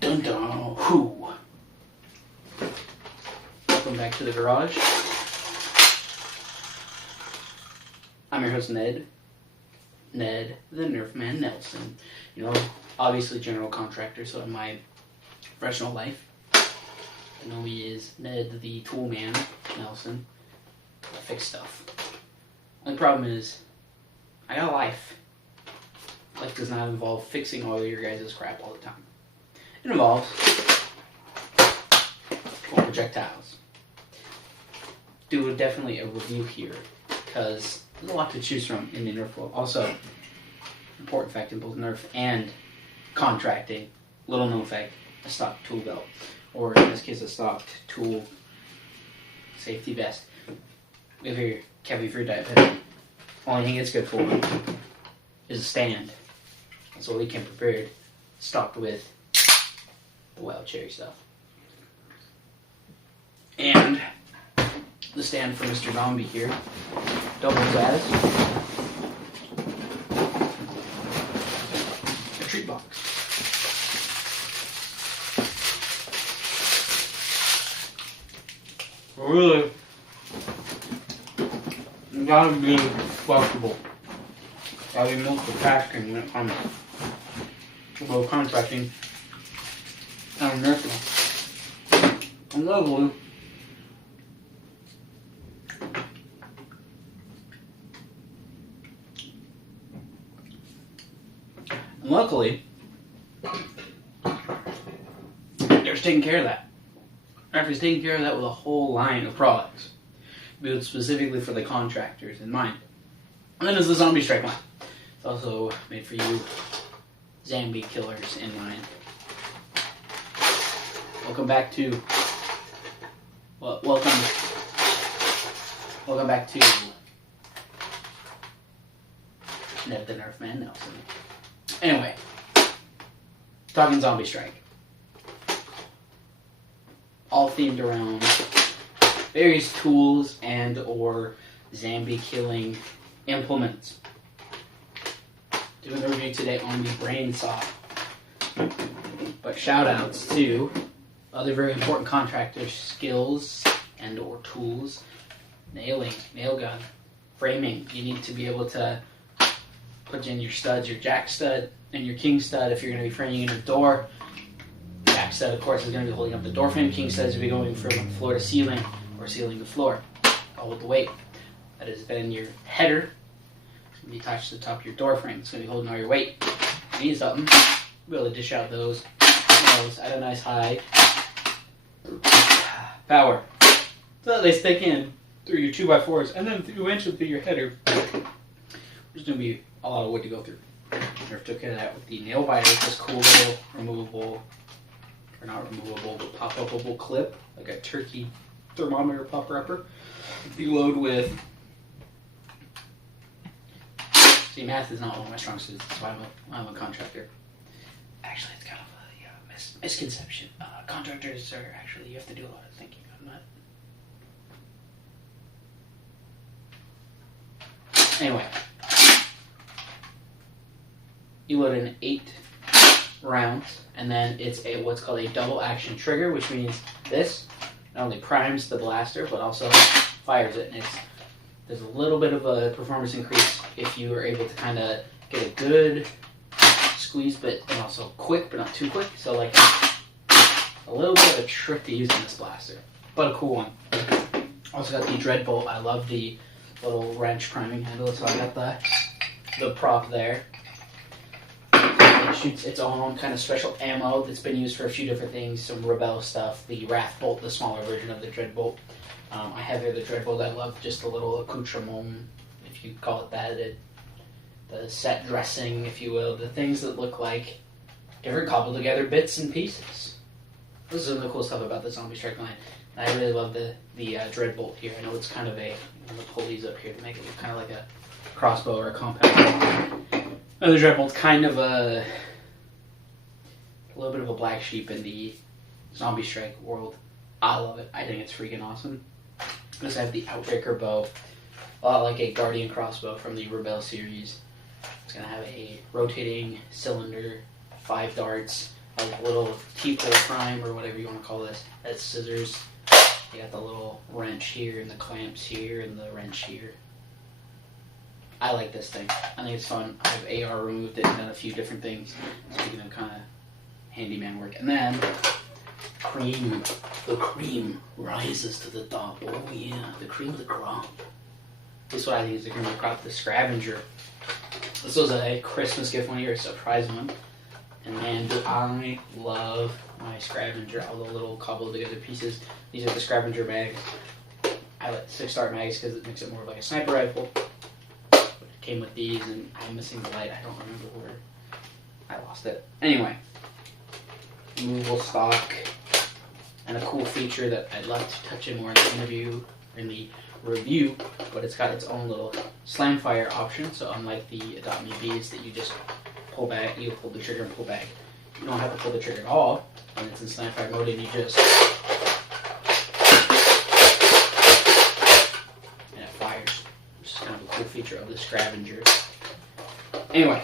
Dun dun. Whoo. Welcome back to the garage. I'm your host, Ned. Ned, the Nerf Man Nelson. You know, obviously general contractor, so in my professional life, you know me as Ned, the Tool Man Nelson. I fix stuff. Only problem is, I got a life. Life does not involve fixing all your guys' crap all the time. It involves projectiles. Do definitely a review here, because there's a lot to choose from in the Nerf world. Also, important fact in both Nerf and contracting, little known fact, a stock tool belt, or in this case a stock tool safety vest. We have here caffeine-free diabetic. Only thing it's good for is a stand. That's what we came prepared, stocked with the wild cherry stuff. And the stand for Mr. Zombie here doubles as a treat box. Really, you gotta be flexible. Gotta be multitasking when it comes to both contracting and nursing. And luckily, they're taking care of that. After taking care of that with a whole line of products, built specifically for the contractors in mind. And then there's the Zombiestrike line. It's also made for you zombie killers in mind. Welcome back to welcome back to Ned the Nerf Man Nelson. Anyway, talking Zombiestrike. All themed around various tools and or zombie killing implements. Doing a review today on the brain saw. But shout outs to other very important contractor skills and or tools. Nailing, nail gun, framing. You need to be able to put in your studs, your jack stud and your king stud if you're going to be framing in a door. Jack stud, of course, is going to be holding up the door frame. King stud is going to be going from floor to ceiling or ceiling to floor. All with the weight. That is then your header. It's going to be attached to the top of your door frame. It's going to be holding all your weight. If you need something, you'll be able to dish out those at a nice high power. So that they stick in through your 2x4s and then eventually through your header. There's going to be a lot of wood to go through. Nerf took care of that with the nail biter, this cool little removable, or not removable, but pop-upable clip, like a turkey thermometer popper-upper. You load with, see, math is not one of my strong suits, that's why I'm a contractor. Actually, it's kind of a misconception. Contractors are actually, you have to do a lot of thinking. I'm not. Anyway. You load in 8 rounds, and then it's what's called a double action trigger, which means this not only primes the blaster, but also fires it. And there's a little bit of a performance increase if you are able to kind of get a good squeeze, and also quick, but not too quick. So like a little bit of a trick to using this blaster, but a cool one. Also got the dread bolt. I love the little wrench priming handle, so I got the prop there. It shoots its own kind of special ammo that's been used for a few different things, some Rebel stuff, the Wrath Bolt, the smaller version of the Dread Bolt. I have here the Dread Bolt. I love just a little accoutrement, if you call it that, the set dressing, if you will, the things that look like different cobbled together bits and pieces. This is some of the cool stuff about the Zombiestrike line. And I really love the Dread Bolt here. I know it's kind of the pulleys up here to make it look kind of like a crossbow or a compound. And the Dread Bolt's kind of a little bit of a black sheep in the Zombiestrike world. I love it. I think it's freaking awesome. This has the Outbreaker bow, a lot like a Guardian crossbow from the Rebel series. It's going to have a rotating cylinder, 5 darts, like little T-pull prime or whatever you want to call this. That's scissors. You got the little wrench here and the clamps here and the wrench here. I like this thing. I think it's fun. I've AR removed it and done a few different things. Speaking of kind of handyman work. And then cream. The cream rises to the top. Oh yeah, the cream of the crop. This is what I think is the cream of the crop. The scavenger. This was a Christmas gift one year, a surprise one. And man, do I love my scavenger, all the little cobbled together pieces. These are the scavenger bags. I like 6-star mags because it makes it more like a sniper rifle. It came with these, and I'm missing the light. I don't remember where I lost it. Anyway, movable stock, and a cool feature that I'd love to touch in more in the interview, in the review, but it's got its own little slam fire option. So unlike the Adopt Me Bees that you just pull back, you pull the trigger and pull back. You don't have to pull the trigger at all, and it's in slam fire mode, and you just, and it fires, which is kind of a cool feature of the scavenger. Anyway,